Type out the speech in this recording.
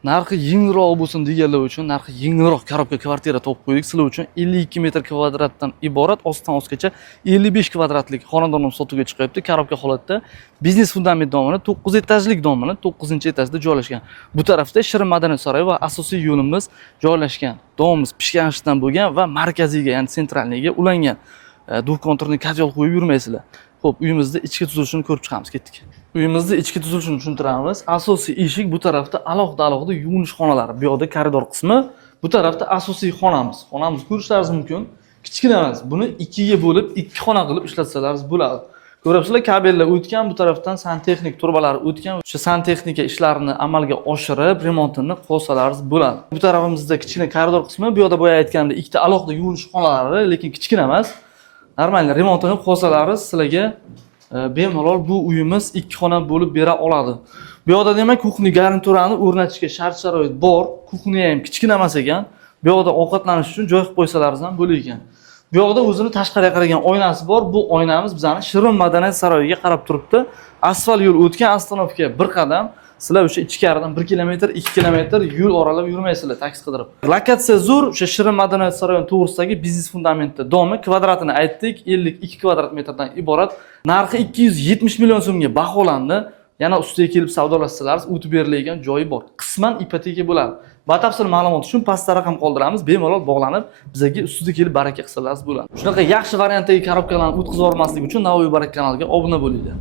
Narxi yengilroq bo'lsin deganlar uchun narxi yengilroq korobka kvartira topib qo'ydik. Sizlar uchun 52 metr kvadratdan iborat ostdan ostgacha 55 kvadratlik xonadonimiz sotuvga chiqyapti. Korobka holatda biznes fundament domini 9 etajlik domini 9-etajda joylashgan. Bu tarafda Shirin madaniyat saroyi va asosiy yo'limiz joylashgan. Domimiz pishgan ishdan bo'lgan va markaziyga, ya'ni sentralniga ulangan. Duv konturni katyol qo'yib yurmaysizlar. Xo'p, uyimizda ichki tuzilishini ko'rib chiqamiz, ketdik. Uyimizda ichki tuzilishini tushuntiramiz. Asosiy eshik bu tarafda alohida yuvinish xonalari. Bu yoqda koridor qismi, bu tarafda asosiy xonamiz. Xonamizni ko'rishlaringiz mumkin. Kichkina emas. Buni ikkiga bo'lib, ikki xona qilib ishlatsalar bo'ladi. Ko'ryapsizlar, kabellar o'tgan, bu tarafdan santexnik turbalar o'tgan. O'sha santexnika ishlarini amalga oshirib, remontini qilsalaringiz bo'ladi. Bu tarafimizda kichkina koridor qismi, bu yoqda boya aytganimdek, ikkita alohida yuvinish xonalari, lekin kichkina emas. Normal remontini qilsalaringiz sizlarga bemalol bu uyimiz ikki xona bo'lib bera oladi. Bu yoqda demak kuxni garniturani o'rnatishga shart-sharoit bor. Kuxni ham kichkina emas ekan. Bu yoqda ovqatlanish uchun joy qilib qo'ysalaringiz ham bo'lar ekan. Bu yoqda o'zini tashqariga qaragan oynasi bor. Bu oynamiz bizani Shirin madaniyat saroyiga qarab turibdi. Asfalt yo'l o'tgan ostanovka bir qadam. Sizlar o'sha ichkaridan 1 kilometr, 2 kilometr yo'l oralab yurmaysizlar taksi qidirib. Lokatsiya zo'r, o'sha Shirin madaniyat saroyi to'g'risidagi biznes fundamentda domi kvadratini aytdik, 52 kvadrat metrdan iborat. Narxi 270 million so'mga baholandi. Yana ustiga kelib savdolashsalaringiz o'tib beriladigan joyi bor. Qisman ipoteka bo'ladi. Batafsil ma'lumot uchun pastda raqam qoldiramiz, bemalol bog'lanib, bizga ustida kelib baraka qilsalaringiz bo'ladi. Shunaqa yaxshi variantdagi korobkalarni o'tkazib yubormaslik uchun Navoiy Barak kanaliga obuna bo'linglar.